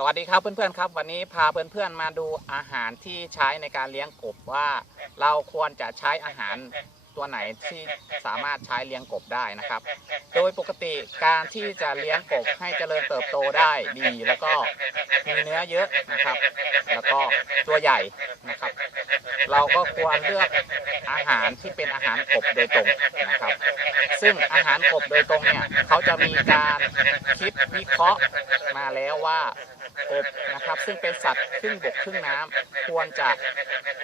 สวัสดีครับเพื่อนๆครับ วันนี้พาเพื่อนๆมาดูอาหารที่ใช้ในการเลี้ยงกบว่า เราควรจะใช้อาหารตัวไหนที่สามารถใช้เลี้ยงกบได้นะครับ โดยปกติการที่จะเลี้ยงกบให้เจริญเติบโตได้ดี แล้วก็มีเนื้อเยอะนะครับ แล้วก็ตัวใหญ่นะครับ เราก็ควรเลือกอาหารที่เป็นอาหารกบโดยตรงนะครับ ซึ่งอาหารกบโดยตรงเนี่ยเขาจะมีการคิดวิเคราะห์มาแล้วว่า กบนะครับ ซึ่งเป็นสัตว์ครึ่งบกครึ่งน้ำควรจะ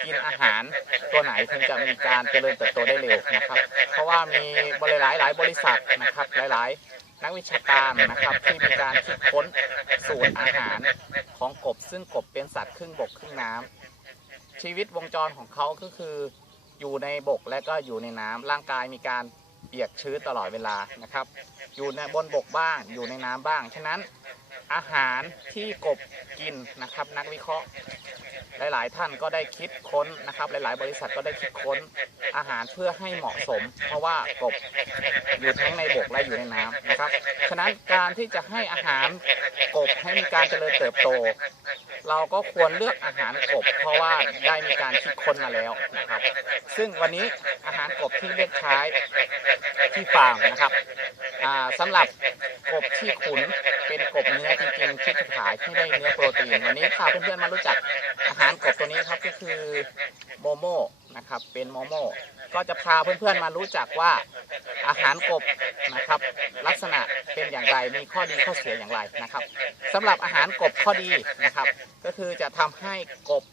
กินอาหารตัวไหนถึงจะมีการเจริญเติบโตได้เร็วนะครับ เพราะว่ามีบริหลายหลายบริษัทนะครับหลาย ๆ นักวิชาการนะครับที่มีการคิดค้นสูตรอาหารของกบ ซึ่งกบเป็นสัตว์ครึ่งบกครึ่งน้ำชีวิตวงจรของเขาก็คืออยู่ในบกและก็อยู่ในน้ำร่างกายมีการเปียกชื้นตลอดเวลานะครับ อยู่ในบนบกบ้าง อยู่ในน้ำบ้าง ฉะนั้น อาหารที่กบกินนะครับ นักวิเคราะห์ หลาย ๆ ท่านก็ได้คิดค้นนะครับ หลาย ๆ บริษัทก็ได้คิดค้นอาหารเพื่อให้เหมาะสม เพราะว่ากบอยู่ทั้งในบกและอยู่ในน้ำนะครับ ฉะนั้นการที่จะให้อาหารกบให้มีการเจริญเติบโต เราก็ควรเลือกอาหารกบ เพราะว่าได้มีการคิดค้นมาแล้วนะครับ ซึ่งวันนี้อาหารกบที่เลือกใช้ที่ฟาร์มนะครับอ่าสำหรับกบที่ขุนเป็นกบเนื้อจริงๆที่ขายที่ได้เนื้อโปรตีนวันนี้พาเพื่อนๆมารู้จัก อาหารกบตัวนี้ครับก็คือโมโมนะครับ เป็นโมโมก็จะพาเพื่อนๆมารู้จักว่าอาหารกบนะครับ ลักษณะเป็นอย่างไรมีข้อดีข้อเสียอย่างไรนะครับสำหรับอาหารกบข้อดีนะครับ ก็คือจะทำให้กบ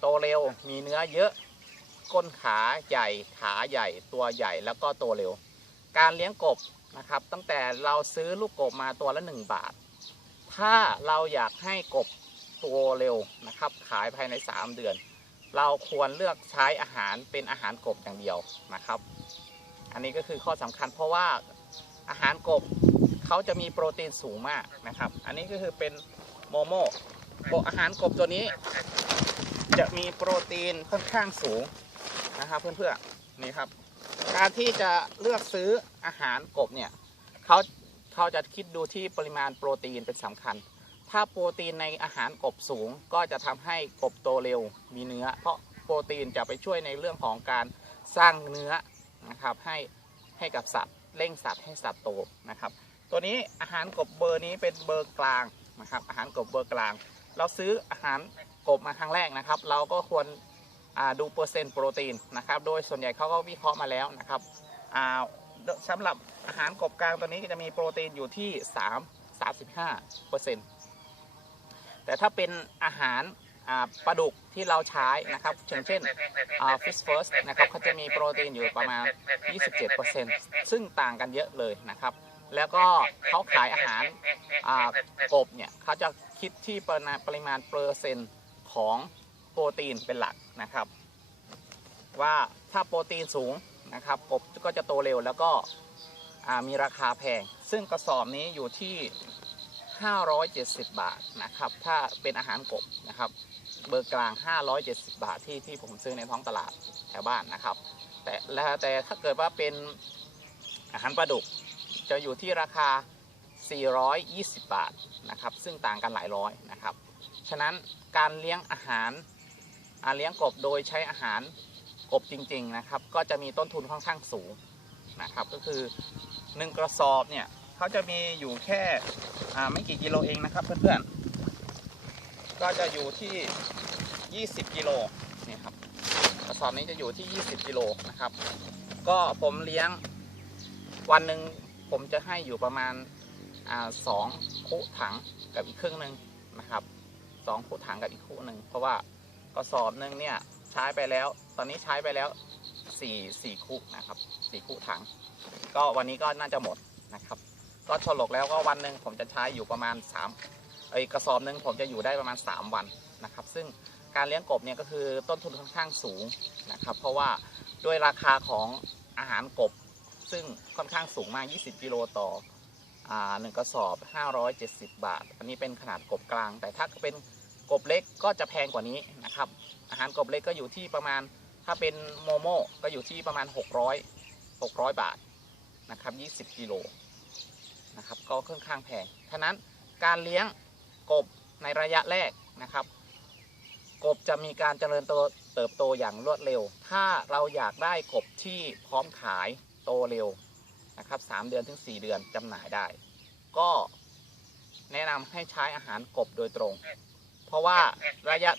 โตเร็ว มีเนื้อเยอะก้นขาใหญ่ขาใหญ่ตัวใหญ่แล้วก็โตเร็ว การเลี้ยงกบนะครับ ตั้งแต่เราซื้อลูกกบมาตัวละ 1 บาท ถ้าเราอยากให้กบ โตเร็วนะครับ ขายภายใน 3 เดือน เราควรเลือกใช้อาหารเป็นอาหารกบอย่างเดียวนะครับ อันนี้ก็คือข้อสำคัญเพราะว่าอาหารกบเขาจะมีโปรตีนสูงมากนะครับ อันนี้ก็คือเป็นโมโมโปอาหารกบตัวนี้ จะมีโปรตีนค่อนข้างสูงนะครับเพื่อนๆนี่ครับการที่จะเลือกซื้ออาหารกบเนี่ยเขาเขาจะคิดดูที่ปริมาณโปรตีนเป็นสำคัญ ถ้าโปรตีนในอาหารกบสูง ก็จะทำให้กบโตเร็วมีเนื้อ เพราะโปรตีนจะไปช่วยในเรื่องของการสร้างเนื้อนะครับให้ให้กับสัตว์เร่งสัตว์ให้สัตว์โตนะครับ ตัวนี้อาหารกบเบอร์นี้เป็นเบอร์กลางนะครับ อาหารกบเบอร์กลาง เราซื้ออาหารกบมาครั้งแรกนะครับ เราก็ควรดูเปอร์เซ็นต์โปรตีนนะครับ โดยส่วนใหญ่เขาก็วิเคราะห์มาแล้วนะครับอ่าสำหรับอาหารกบกลางตัวนี้จะมีโปรตีนอยู่ที่ 3 35เปอร์เซ็นต์ แต่ถ้าเป็นอาหารปลาดุกที่เราใช้นะครับเช่นเช่นฟิชเฟิร์สนะครับเขาจะมีโปรตีนอยู่ประมาณ 27%ซึ่งต่างกันเยอะเลยนะครับ แล้วก็เขาขายอาหารกบเนี่ยเขาจะคิดที่ปริมาณปริมาณเปอร์เซ็นต์ของโปรตีนเป็นหลักนะครับ ว่าถ้าโปรตีนสูงนะครับกบก็จะโตเร็วแล้วก็มีราคาแพง ซึ่งกระสอบนี้อยู่ที่ 570 บาทนะครับ ถ้าเป็นอาหารกบนะครับ เบอร์กลาง 570 บาทที่ที่ผมซื้อในท้องตลาดแถวบ้านนะครับ แต่แล้วแต่ถ้าเกิดว่าเป็นอาหารปลาดุกจะอยู่ที่ราคา 420 บาทนะครับ ซึ่งต่างกันหลายร้อยนะครับ ฉะนั้นการเลี้ยงอาหารอาเลี้ยงกบโดยใช้อาหารกบจริง ๆนะครับ ก็จะมีต้นทุนค่อนข้างสูงนะครับ ก็คือ 1 กระสอบเนี่ย เขาจะมีอยู่แค่ไม่กี่กิโลเองนะครับเพื่อนๆ ก็จะอยู่ที่ 20 กิโลนี่ครับกระสอบนี้จะอยู่ที่ 20 กิโลนะครับ ก็ผมเลี้ยงวันหนึ่งผมจะให้อยู่ประมาณสองคุถังกับอีกครึ่งหนึ่งนะครับสองคุถังกับอีกคุหนึ่งเพราะว่ากระสอบหนึ่งเนี่ยใช้ไปแล้ว ตอนนี้ใช้ไปแล้วสี่สี่คุนะครับสี่คุถัง ก็วันนี้ก็น่าจะหมดนะครับ ก็ฉลกแล้วก็วันหนึ่งผมจะใช้อยู่ประมาณ3ไอ้กระสอบหนึ่งผมจะอยู่ได้ประมาณ 3 วันนะครับ ซึ่งการเลี้ยงกบเนี่ยก็คือต้นทุนค่อนข้างสูงนะครับ เพราะว่าด้วยราคาของอาหารกบ ซึ่งค่อนข้างสูงมาก 20 กิโลต่ออหนึ่งกระสอบ 570 บาท อันนี้เป็นขนาดกบกลาง แต่ถ้าเป็นกบเล็กก็จะแพงกว่านี้นะครับ อาหารกบเล็กก็อยู่ที่ประมาณ ถ้าเป็นโมโม่ก็อยู่ที่ประมาณ 600 600 บาทนะครับ 20 กิโล นะครับ ก็ค่อนข้างแพงฉะนั้นการเลี้ยงกบในระยะแรกนะครับ กบจะมีการเจริญโตเติบโตอย่างรวดเร็ว ถ้าเราอยากได้กบที่พร้อมขายโตเร็วนะครับสามเดือนถึง 4 เดือนจำหน่ายได้ ก็แนะนำให้ใช้อาหารกบโดยตรง เพราะว่าระยะ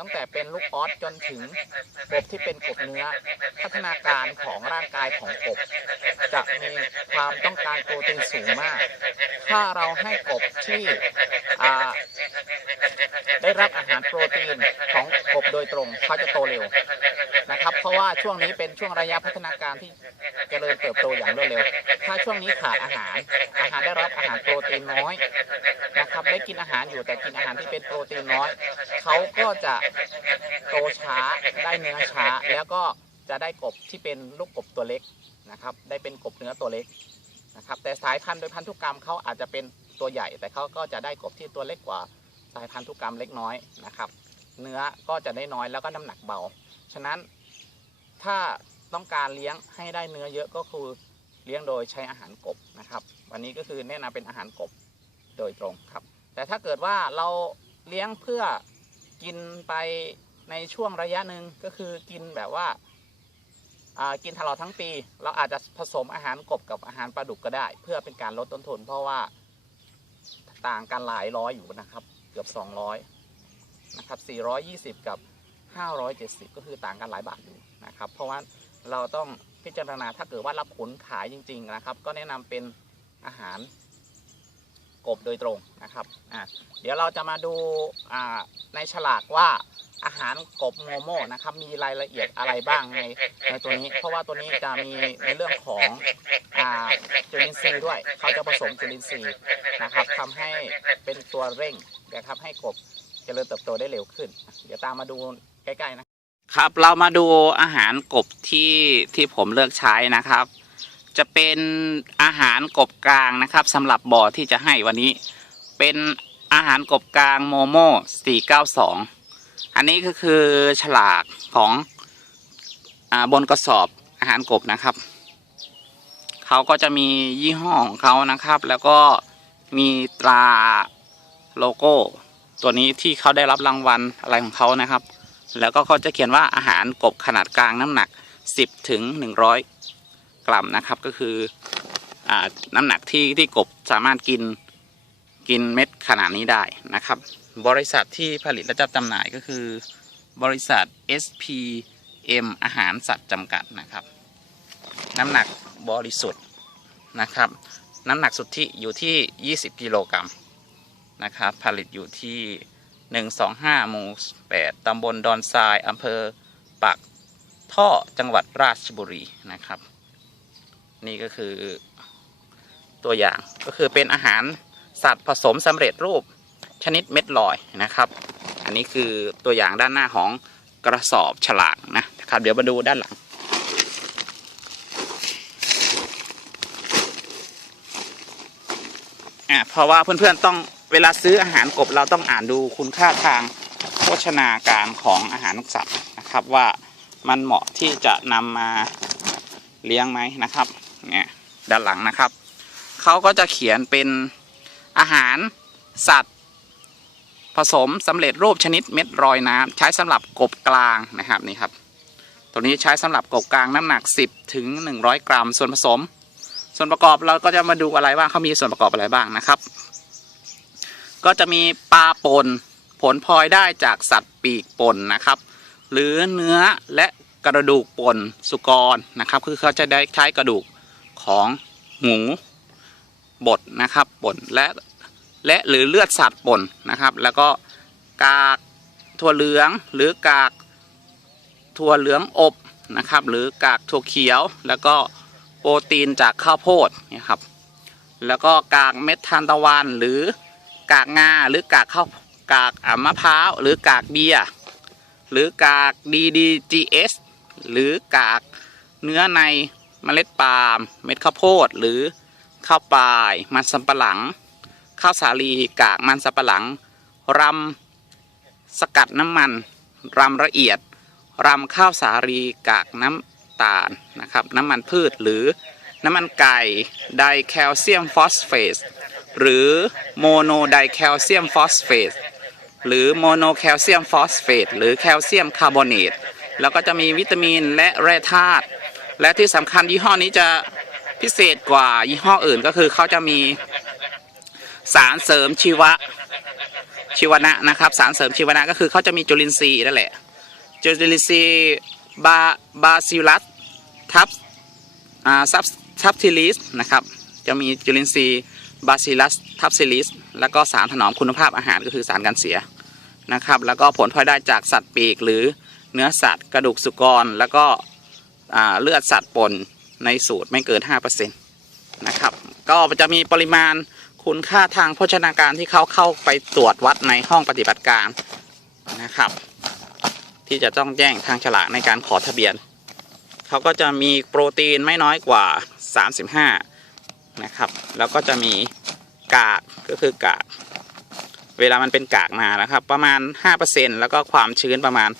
ตั้งแต่เป็นลูกออสจนถึงกบที่เป็นกบเนื้อ พัฒนาการของร่างกายของกบ จะมีความต้องการโปรตีนสูงมาก ถ้าเราให้กบที่ได้รับอาหารโปรตีนของกบโดยตรงเขาจะโตเร็วนะครับ เพราะว่าช่วงนี้เป็นช่วงระยะพัฒนาการที่เจริญเติบโตอย่างรวดเร็ว ถ้าช่วงนี้ขาดอาหาร อาหารได้รับอาหารโปรตีนน้อยนะครับ ได้กินอาหารอยู่แต่กินอาหารที่เป็นโปรตีนน้อย เขาก็จะโตช้าได้เนื้อช้า แล้วก็จะได้กบที่เป็นลูกกบตัวเล็กนะครับ ได้เป็นกบเนื้อตัวเล็กนะครับ แต่สายพันธุ์โดยพันธุกรรมเขาอาจจะเป็นตัวใหญ่ แต่เขาก็จะได้กบที่ตัวเล็กกว่าสายพันธุกรรมเล็กน้อยนะครับ เนื้อก็จะได้น้อยแล้วก็น้ำหนักเบา ฉะนั้นถ้าต้องการเลี้ยงให้ได้เนื้อเยอะก็คือเลี้ยงโดยใช้อาหารกบนะครับ วันนี้ก็คือแนะนำเป็นอาหารกบโดยตรงครับ แต่ถ้าเกิดว่าเราเลี้ยงเพื่อ กินไปในช่วงระยะหนึ่งก็คือกินแบบว่ากินตลอดทั้งปี เราอาจจะผสมอาหารกบกับอาหารปลาดุกก็ได้ เพื่อเป็นการลดต้นทุน เพราะว่าต่างกันหลายร้อยอยู่นะครับ เกือบ 200นะครับ420 กับ 570 ก็คือต่างกันหลายบาทอยู่นะครับ เพราะว่าเราต้องพิจารณาถ้าเกิดว่ารับผลขายจริง ๆนะครับ ก็แนะนำเป็นอาหาร กบโดยตรงนะครับอ่าเดี๋ยวเราจะมาดูอ่าในฉลากว่าอาหารกบโมโมนะครับมีรายละเอียดอะไรบ้างในในตัวนี้ เพราะว่าตัวนี้จะมีในเรื่องของอ่าจุลินทรีย์ด้วย เขาจะผสมจุลินทรีย์นะครับทำให้เป็นตัวเร่งนะครับให้กบเจริญเติบโตได้เร็วขึ้น เดี๋ยวตามมาดูใกล้ๆนะครับ เรามาดูอาหารกบที่ที่ผมเลือกใช้นะครับ จะเป็นอาหารกบกลางนะครับสำหรับบ่อที่จะให้วันนี้ เป็นอาหารกบกลางโมโม่492อันนี้ก็คือฉลากของอบนกระสอบอาหารกบนะครับ เขาก็จะมียี่ห้อของเขานะครับ แล้วก็มีตราโลโก้ ตัวนี้ที่เขาได้รับรางวัลอะไรของเขานะครับ แล้วก็เขาจะเขียนว่าอาหารกบขนาดกลางน้ำหนัก 10ถึง100 กรัมนะครับ ก็คืออน้ำหนักที่ที่กบสามารถกินกินเม็ดขนาดนี้ได้นะครับ บริษัทที่ผลิตและจัดจำหน่ายก็คือ บริษัท SPM อาหารสัตว์จำกัดนะครับ น้ำหนักบริสุทธิ์นะครับ น้ำหนักสุทธิอยู่ที่ 20 กิโลกรัมนะครับ ผลิตอยู่ที่ 125หมู่8ตำบลดอนทรายอำเภอปากท่อจังหวัดราชบุรีนะครับ นี่ก็คือตัวอย่างก็คือเป็นอาหารสัตว์ผสมสำเร็จรูปชนิดเม็ดลอยนะครับ อันนี้คือตัวอย่างด้านหน้าของกระสอบฉลากนะครับ เดี๋ยวมาดูด้านหลัง อ่าเพราะว่าเพื่อนๆต้องเวลาซื้ออาหารกบเราต้องอ่านดูคุณค่าทางโภชนาการของอาหารสัตว์นะครับว่ามันเหมาะที่จะนำมาเลี้ยงไหมนะครับ เนี่ยด้านหลังนะครับเขาก็จะเขียนเป็นอาหารสัตว์ ผสมสำเร็จรูปชนิดเม็ดรอยน้ำใช้สำหรับกบกลางนะครับนี่ครับตัวนี้ใช้สำหรับกบกลางน้ำหนัก 10ถึง100 กรัม ส่วนผสม ส่วนประกอบเราก็จะมาดูอะไรบ้างเขามีส่วนประกอบอะไรบ้างนะครับ ก็จะมีปลาปนผลพลอยได้จากสัตว์ปีกปนนะครับ หรือเนื้อและกระดูกปนสุกรนะครับ คือเขาจะได้ใช้กระดูก ของหมูบดนะครับปนและและหรือเลือดสัตว์ปนนะครับ แล้วก็กากถั่วเหลืองหรือกากถั่วเหลืองอบนะครับ หรือกากถั่วเขียวแล้วก็โปรตีนจากข้าวโพดนี่ครับ แล้วก็กากเม็ดทานตะวันหรือกากงาหรือกากข้าวกากอามะพร้าวหรือกากเบียร์หรือกาก DDGS หรือกากเนื้อใน เมล็ดปาล์มเม็ดข้าวโพดหรือข้าวปลาย มันสำปะหลัง ข้าวสาลีกากมันสำปะหลังรำสกัดน้ำมันรำละเอียดรำข้าวสาลีกากน้ำตาลนะครับน้ำมันพืชหรือน้ำมันไก่ไดแคลเซียมฟอสเฟตหรือโมโนไดแคลเซียมฟอสเฟตหรือโมโนแคลเซียมฟอสเฟตหรือแคลเซียมคาร์บอเนตแล้วก็จะมีวิตามินและแร่ธาตุ และที่สำคัญยี่ห้อนี้จะพิเศษกว่ายี่ห้ออื่นก็คือเขาจะมีสารเสริมชีวะชีวนะนะครับสารเสริมชีวนะก็คือเขาจะมีจุลินทรีย์นั่นแหละจุลินทรีย์บาบาซิลัสทับอ่าซับซับทิลิสนะครับจะมีจุลินทรีย์บาซิลัสทับซิลิสแล้วก็สารถนอมคุณภาพอาหารก็คือสารกันเสียนะครับแล้วก็ผลพลอยได้จากสัตว์ปีกหรือเนื้อสัตว์กระดูกสุกรแล้วก็ เลือดสัตว์ปนในสูตรไม่เกิน 5%นะครับ ก็จะมีปริมาณคุณค่าทางโภชนาการที่เขาเข้าไปตรวจวัดในห้องปฏิบัติการนะครับ ที่จะต้องแจ้งทางฉลากในการขอทะเบียน เขาก็จะมีโปรตีนไม่น้อยกว่า 35 นะครับ แล้วก็จะมีกากก็คือกาก เวลามันเป็นกากมานะครับ ประมาณ 5%แล้วก็ความชื้นประมาณ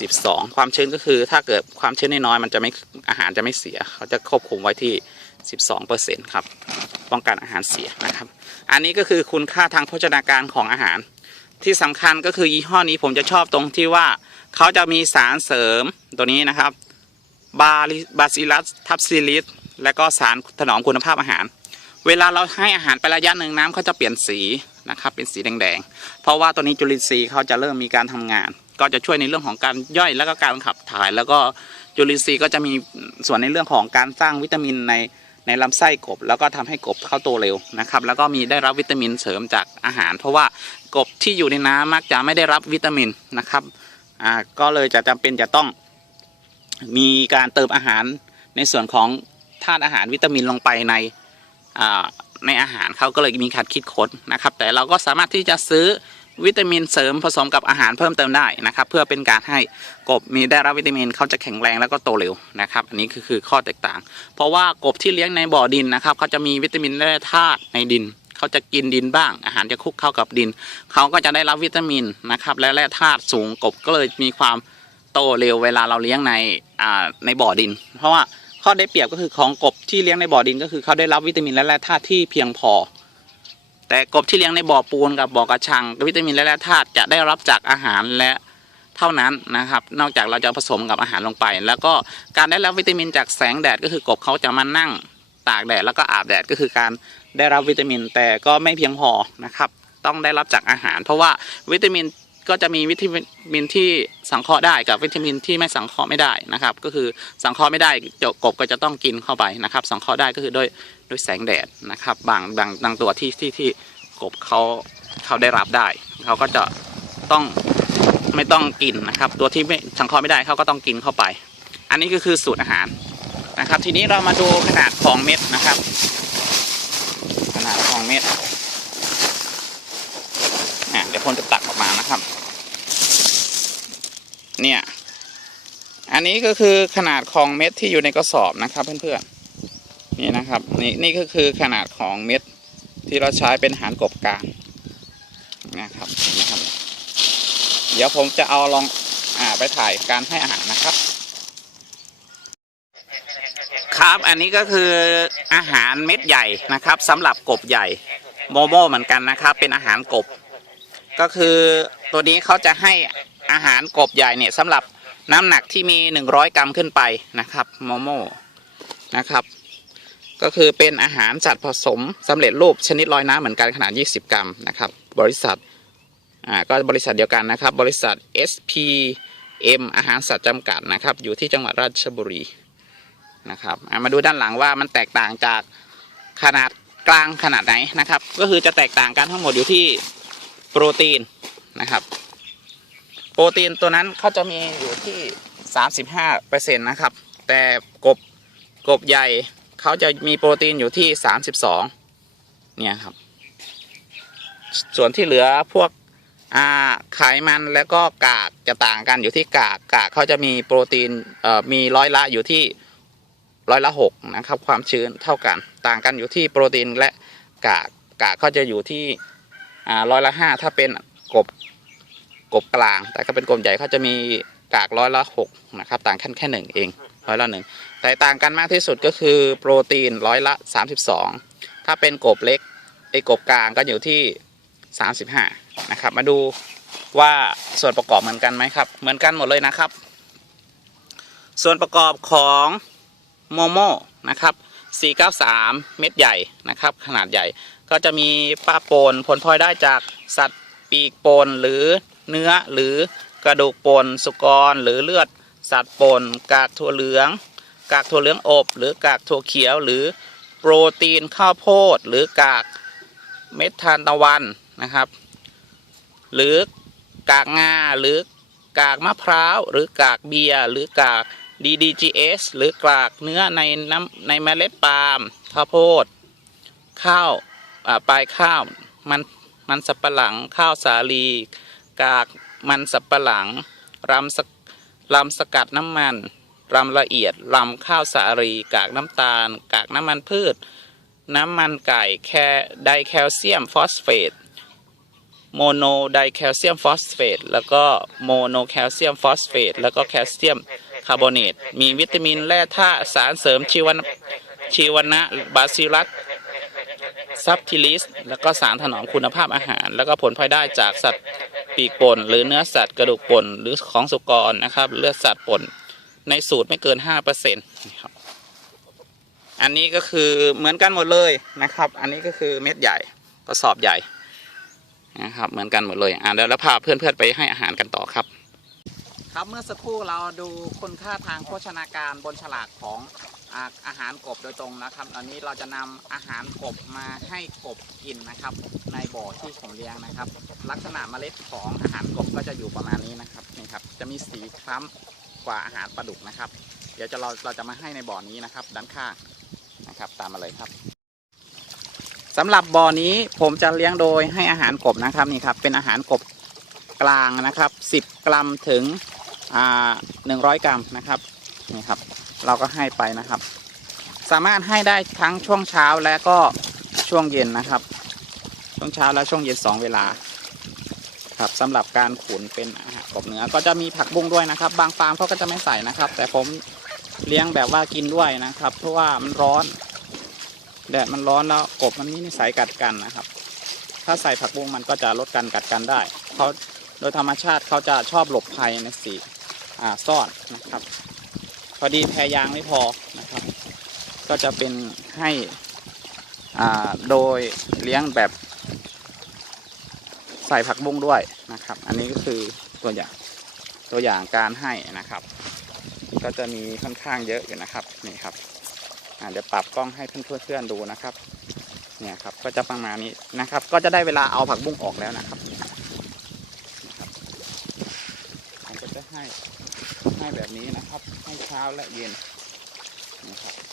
12 ความชื้นก็คือถ้าเกิดความชื้นน้อยๆมันจะไม่อาหารจะไม่เสีย เขาจะควบคุมไว้ที่ 12%ครับป้องกันอาหารเสียนะครับ อันนี้ก็คือคุณค่าทางโภชนาการของอาหาร ที่สำคัญก็คือยี่ห้อนี้ผมจะชอบตรงที่ว่าเขาจะมีสารเสริมตัวนี้นะครับบาลิบาซิลัสทับซิลิสและก็สารถนอมคุณภาพอาหาร เวลาเราให้อาหารไประยะหนึ่งน้ำเขาจะเปลี่ยนสีนะครับเป็นสีแดงๆ เพราะว่าตัวนี้จุลินทรีย์เขาจะเริ่มมีการทำงาน ก็จะช่วยในเรื่องของการย่อยแล้วก็การขับถ่าย แล้วก็จุลินทรีย์ก็จะมีส่วนในเรื่องของการสร้างวิตามินในในลำไส้กบ แล้วก็ทำให้กบเข้าโตเร็วนะครับ แล้วก็มีได้รับวิตามินเสริมจากอาหาร เพราะว่ากบที่อยู่ในน้ำมักจะไม่ได้รับวิตามินนะครับอ่าก็เลยจะจำเป็นจะต้อง มีการเติมอาหารในส่วนของธาตุอาหารวิตามินลงไปในอ่าในอาหารเขาก็เลยมีการคิดค้นนะครับ แต่เราก็สามารถที่จะซื้อ วิตามินเสริมผสมกับอาหารเพิ่มเติมได้นะครับ เพื่อเป็นการให้กบมีได้รับวิตามินเขาจะแข็งแรงแล้วก็โตเร็วนะครับ อันนี้คือคือข้อแตกต่าง เพราะว่ากบที่เลี้ยงในบ่อดินนะครับเขาจะมีวิตามินและธาตุในดินเขาจะกินดินบ้าง อาหารจะคลุกเข้ากับดินเขาก็จะได้รับวิตามินนะครับ และแร่ธาตุสูงกบก็เลยมีความโตเร็วเวลาเราเลี้ยงในอ่าในบ่อดิน เพราะว่าข้อได้เปรียบก็คือของกบที่เลี้ยงในบ่อดินก็คือเขาได้รับวิตามินและแร่ธาตุที่เพียงพอ แต่กบที่เลี้ยงในบ่อปูนกับบ่อกระชังวิตามินและแร่ธาตุจะได้รับจากอาหารและเท่านั้นนะครับ นอกจากเราจะผสมกับอาหารลงไป แล้วก็การได้รับวิตามินจากแสงแดดก็คือกบเขาจะมานั่งตากแดดแล้วก็อาบแดดก็คือการได้รับวิตามินแต่ก็ไม่เพียงพอนะครับ ต้องได้รับจากอาหาร เพราะว่าวิตามิน ก็จะมีวิตามินที่สังเคราะห์ได้กับวิตามินที่ไม่สังเคราะห์ไม่ได้นะครับ ก็คือสังเคราะห์ไม่ได้จกบก็จะต้องกินเข้าไปนะครับ สังเคราะห์ได้ก็คือด้วยด้วยแสงแดดนะครับ บางบางบางตัวที่ที่ที่กบเขาเขาได้รับได้เขาก็จะต้องไม่ต้องกินนะครับ ตัวที่ไม่สังเคราะห์ไม่ได้เขาก็ต้องกินเข้าไป อันนี้ก็คือสูตรอาหารนะครับ ทีนี้เรามาดูขนาดของเม็ดนะครับ ขนาดของเม็ด เดี๋ยวผมจะตักออกมานะครับ เนี่ย อันนี้ก็คือขนาดของเม็ดที่อยู่ในกระสอบนะครับเพื่อนๆนี่นะครับนี่นี่ก็คือขนาดของเม็ดที่เราใช้เป็นอาหารกบกลางนะครับเห็นไหมครับ เดี๋ยวผมจะเอาลองอ่าไปถ่ายการให้อาหารนะครับ ครับอันนี้ก็คืออาหารเม็ดใหญ่นะครับสำหรับกบใหญ่โมโมเหมือนกันนะครับ เป็นอาหารกบ ก็คือตัวนี้เขาจะให้อาหารกบใหญ่เนี่ยสำหรับน้ำหนักที่มี 100 กรัมขึ้นไปนะครับโมโมนะครับ ก็คือเป็นอาหารสัตว์ผสมสำเร็จรูปชนิดลอยน้ำเหมือนกันขนาด 20 กรัมนะครับ บริษัทอ่าก็บริษัทเดียวกันนะครับ บริษัท SPM อาหารสัตว์จำกัดนะครับ อยู่ที่จังหวัดราชบุรีนะครับามาดูด้านหลังว่ามันแตกต่างจากขนาดกลางขนาดไหนนะครับ ก็คือจะแตกต่างกันทั้งหมดอยู่ที่ โปรตีนนะครับ โปรตีนตัวนั้นเขาจะมีอยู่ที่ 35%นะครับ แต่กบกบใหญ่เขาจะมีโปรตีนอยู่ที่ 32 เนี่ยครับ ส่วนที่เหลือพวกอาไขมันแล้วก็กากจะต่างกันอยู่ที่กากกากเขาจะมีโปรตีนเอ่อมีร้อยละอยู่ที่ร้อยละหกนะครับ ความชื้นเท่ากัน ต่างกันอยู่ที่โปรตีนและกากกากเขาจะอยู่ที่ อ่าร้อยละห้าถ้าเป็นกบกบกลาง แต่ก็เป็นกบใหญ่เขาจะมีกากร้อยละหกนะครับ ต่างแค่แค่หนึ่งเองร้อยละหนึ่งแต่ต่างกันมากที่สุดก็คือโปรตีนร้อยละสามสิบสองถ้าเป็นกบเล็กไอ้กบกลางก็อยู่ที่35นะครับ มาดูว่าส่วนประกอบเหมือนกันไหมครับ เหมือนกันหมดเลยนะครับ ส่วนประกอบของโมโมนะครับ 493 เม็ดใหญ่นะครับ ขนาดใหญ่ ก็จะมีป้าโปนผลพลอยได้จากสัตว์ปีกโปนหรือเนื้อหรือกระดูกโปนสุกรหรือเลือดสัตว์ปนกากถั่วเหลือง กากถั่วเหลืองอบ หรือกากถั่วเขียว หรือโปรตีนข้าวโพด หรือกากเม็ดทานตะวันนะครับ หรือกากงาหรือกากมะพร้าว หรือกากเบียร์หรือกาก DDGS หรือกากเนื้อในน้ำในเมล็ดปาล์มข้าวโพด ข้าว ปลายข้าวมันมันสับปะหลังข้าวสาลี กากมันสับปะหลังรำสรำสกัดน้ำมันรำละเอียดรำข้าวสาลี กากน้ำตาล กากน้ำมันพืช น้ำมันไก่แคไดแคลเซียมฟอสเฟตโมโนไดแคลเซียมฟอสเฟตแล้วก็โมโนแคลเซียมฟอสเฟตแล้วก็แคลเซียมคาร์บอเนตมีวิตามินแร่ธาตุสารเสริมชีวนะชีวนะบาซิลัส ซับทิลิสแล้วก็สารถนอมคุณภาพอาหาร แล้วก็ผลพลอยได้จากสัตว์ปีกป่น หรือเนื้อสัตว์กระดูกป่น หรือของสุกรนะครับ เลือดสัตว์ป่น ในสูตรไม่เกิน5%นะครับอันนี้ก็คือเหมือนกันหมดเลยนะครับ อันนี้ก็คือเม็ดใหญ่กระสอบใหญ่นะครับ เหมือนกันหมดเลยอ่าเดี๋ยวเราพาเพื่อนๆไปให้อาหารกันต่อครับ ครับเมื่อสักครู่เราดูคุณค่าทางโภชนาการบนฉลากของ อาหารกบโดยตรงนะครับตอนนี้เราจะนำอาหารกบมาให้กบกินนะครับ ในบ่อที่ผมเลี้ยงนะครับ ลักษณะเมล็ดของอาหารกบก็จะอยู่ประมาณนี้นะครับนี่ครับจะมีสีคล้ำกว่าอาหารปลาดุกนะครับ เดี๋ยวจะเราเราจะมาให้ในบ่อนี้นะครับ ด้านข้างนะครับ ตามมาเลยครับสำหรับบ่อนี้ผมจะเลี้ยงโดยให้อาหารกบนะครับนี่ครับเป็นอาหารกบกลางนะครับ 10 กรัมถึงหนึ่งร้อยกรัมนะครับนี่ครับ เราก็ให้ไปนะครับ สามารถให้ได้ทั้งช่วงเช้าและก็ช่วงเย็นนะครับ ช่วงเช้าและช่วงเย็นสองเวลา ครับสำหรับการขุนเป็นอาหารกบเนื้อก็จะมีผักบุ้งด้วยนะครับ บางฟาร์มเขาก็จะไม่ใส่นะครับ แต่ผมเลี้ยงแบบว่ากินด้วยนะครับ เพราะว่ามันร้อนแดดมันร้อนแล้วกบมันมีนิสัยกัดกันนะครับ ถ้าใส่ผักบุ้งมันก็จะลดการกัดกันได้เขาโดยธรรมชาติเขาจะชอบหลบภัยในสีอ่าซ่อนนะครับ อดีแพรยางไม่พอนะครับ ก็จะเป็นให้อ่าโดยเลี้ยงแบบ ใส่ผักบุ้งด้วยนะครับ อันนี้ก็คือตัวอย่างตัวอย่างการให้นะครับ ก็จะมีค่อนข้างเยอะอยู่นะครับนี่ครับอ่าเดี๋ยวปรับกล้องให้เพื่อนๆดูนะครับเนี่ยครับก็จะประมาณนี้นะครับ ก็จะได้เวลาเอาผักบุ้งออกแล้วนะครับผมก็จะให้ ให้แบบนี้นะครับ ให้เช้าและเย็นนะครับ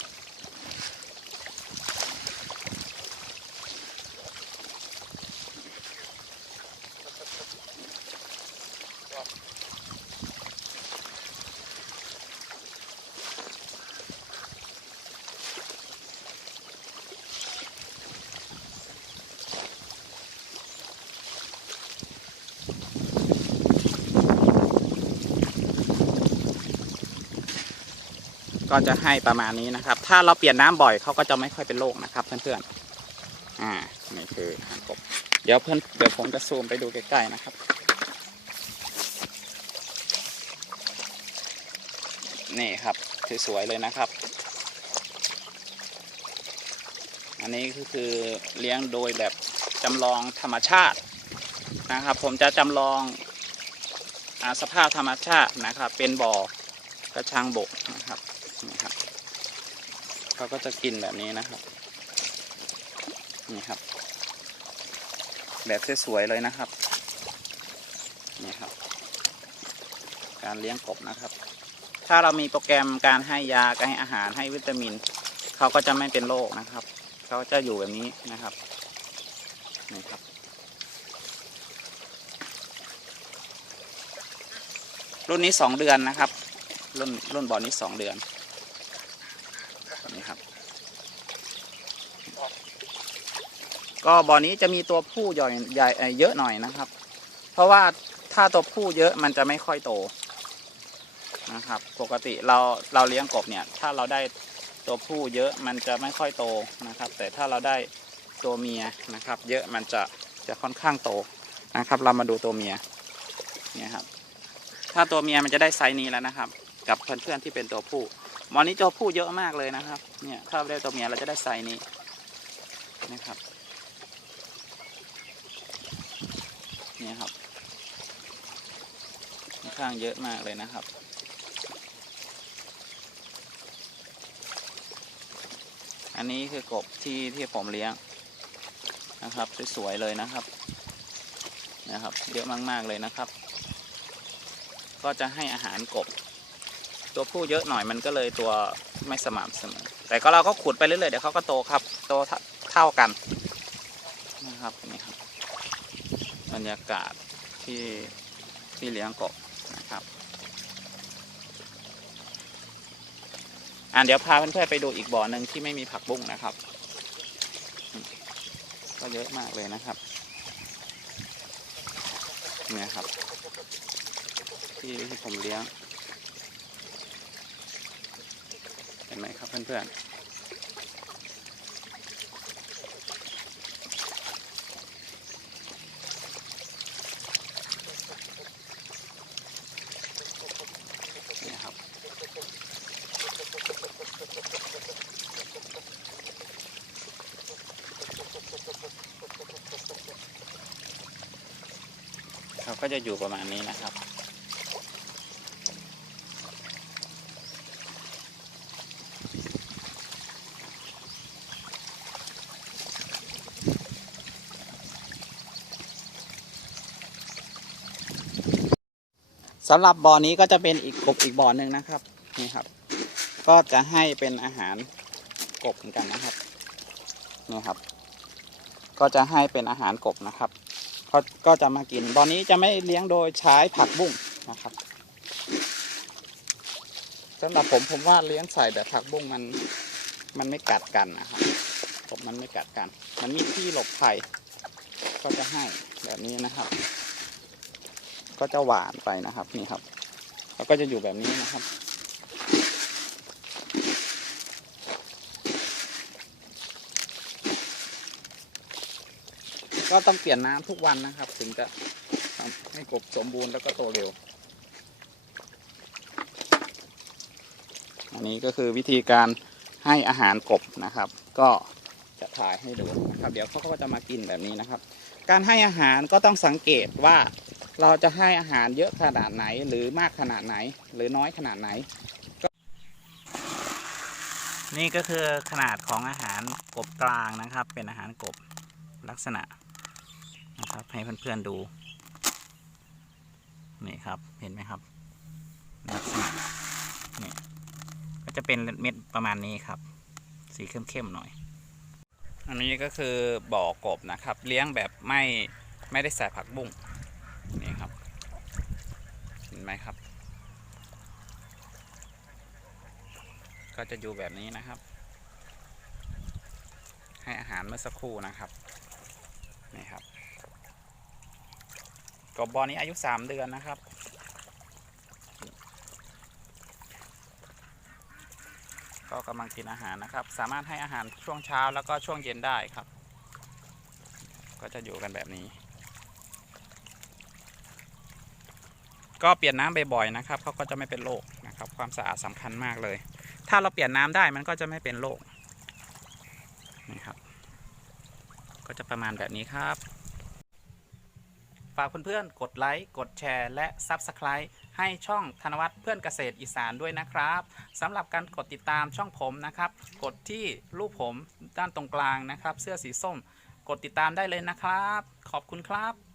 ก็จะให้ประมาณนี้นะครับ ถ้าเราเปลี่ยนน้ำบ่อยเขาก็จะไม่ค่อยเป็นโรคนะครับ เพื่อนๆอ่านี่คือหารกบเดี๋ยวเพื่อนเดี๋ยวผมจะซูมไปดูใกล้ๆนะครับ นี่ครับสวยๆเลยนะครับ อันนี้ก็คือเลี้ยงโดยแบบจำลองธรรมชาตินะครับ ผมจะจำลองอสภาพธรรมชาตินะครับ เป็นบ่อกระชังบกนะครับ นี่ครับเขาก็จะกินแบบนี้นะครับ นี่ครับ แบบสวยๆเลยนะครับ นี่ครับ การเลี้ยงกบนะครับ ถ้าเรามีโปรแกรมการให้ยาการให้อาหารให้วิตามิน เขาก็จะไม่เป็นโรคนะครับ เขาจะอยู่แบบนี้นะครับ นี่ครับรุ่นนี้สองเดือนนะครับ รุ่นรุ่นบอลนี้สองเดือนครับ ก็บอนี้จะมีตัวผู้ใหญ่ใหญ่เยอะหน่อยนะครับ เพราะว่าถ้าตัวผู้เยอะมันจะไม่ค่อยโตนะครับ ปกติเราเราเลี้ยงกบเนี่ย ถ้าเราได้ตัวผู้เยอะมันจะไม่ค่อยโตนะครับ แต่ถ้าเราได้ตัวเมียนะครับ เยอะมันจะจะค่อนข้างโตนะครับ เรามาดูตัวเมียเนี่ยครับ ถ้าตัวเมียมันจะได้ไซส์นี้แล้วนะครับ กับเพื่อนๆที่เป็นตัวผู้หมอนี้ตัวผู้เยอะมากเลยนะครับ เนี่ยถ้าได้ตัวเมียเราจะได้ไซส์นี้นะครับ เนี่ยครับค่อนข้างเยอะมากเลยนะครับ อันนี้คือกบที่ที่ผมเลี้ยงนะครับสวยๆเลยนะครับนะครับ เยอะมากๆเลยนะครับ ก็จะให้อาหารกบ ตัวผู้เยอะหน่อยมันก็เลยตัวไม่สม่ำเสมอ แต่ก็เราก็ขุดไปเรื่อยๆเดี๋ยวเขาก็โตครับ โตเท่ากันนะครับนี่ครับ รรยากาศที่ที่เลี้ยงกบนะครับอ่าเดี๋ยวพาเพื่อนๆไปดูอีกบ่อหนึ่งที่ไม่มีผักบุ้งนะครับ ก็เยอะมากเลยนะครับเนี่ยครับ ที่ที่ผมเลี้ยง เห็นไหมครับเพื่อนๆเนี่ยครับ เขา ก็จะอยู่ประมาณนี้นะครับ สำหรับบ่อนี้ก็จะเป็นอีกกบอีกบ่อหนึ่งนะครับนี่ครับ ก็จะให้เป็นอาหารกบเหมือนกันนะครับนี่ครับ ก็จะให้เป็นอาหารกบนะครับ เขาก็จะมากินบ่อนนี้จะไม่เลี้ยงโดยใช้ผักบุ้งนะครับสำหรับผมผมว่าเลี้ยงใส่แบบผักบุ้งมันมันไม่กัดกันนะครับกบมันไม่กัดกัน มันมีที่หลบภัยก็จะให้แบบนี้นะครับ ก็จะหวานไปนะครับนี่ครับ แล้วก็จะอยู่แบบนี้นะครับ ก็ต้องเปลี่ยนน้ำทุกวันนะครับ ถึงจะทำให้กบสมบูรณ์แล้วก็โตเร็ว อันนี้ก็คือวิธีการให้อาหารกบนะครับ ก็จะถ่ายให้ดูนะครับ เดี๋ยวเขาก็จะมากินแบบนี้นะครับ การให้อาหารก็ต้องสังเกตว่าเราจะให้อาหารเยอะขนาดไหน หรือมากขนาดไหน หรือน้อยขนาดไหน นี่ก็คือขนาดของอาหารกบกลางนะครับ เป็นอาหารกบลักษณะ นะครับ ให้เพื่อนๆดู นี่ครับ เห็นไหมครับลักษณะนี่ก็จะเป็นเม็ดประมาณนี้ครับ สีเข้มๆหน่อย อันนี้ก็คือบ่อกบนะครับ เลี้ยงแบบไม่ไม่ได้ใส่ผักบุ้งนี่ครับ เห็นไหมครับ ก็จะอยู่แบบนี้นะครับ ให้อาหารเมื่อสักครู่นะครับนี่ครับ กบบอนี้อายุ3เดือนนะครับ ก็กำลังกินอาหารนะครับ สามารถให้อาหารช่วงเช้าแล้วก็ช่วงเย็นได้ครับ ก็จะอยู่กันแบบนี้ ก็เปลี่ยนน้ำบ่อยๆนะครับเขาก็จะไม่เป็นโรคนะครับ ความสะอาดสำคัญมากเลย ถ้าเราเปลี่ยนน้ำได้มันก็จะไม่เป็นโรคนี่ครับ ก็จะประมาณแบบนี้ครับ ฝากเพื่อนๆ กดไลค์ กดแชร์ และ Subscribe ให้ช่องธนวัฒน์เพื่อนเกษตรอีสานด้วยนะครับสำหรับการกดติดตามช่องผมนะครับ กดที่รูปผมด้านตรงกลางนะครับ เสื้อสีส้ม กดติดตามได้เลยนะครับ ขอบคุณครับ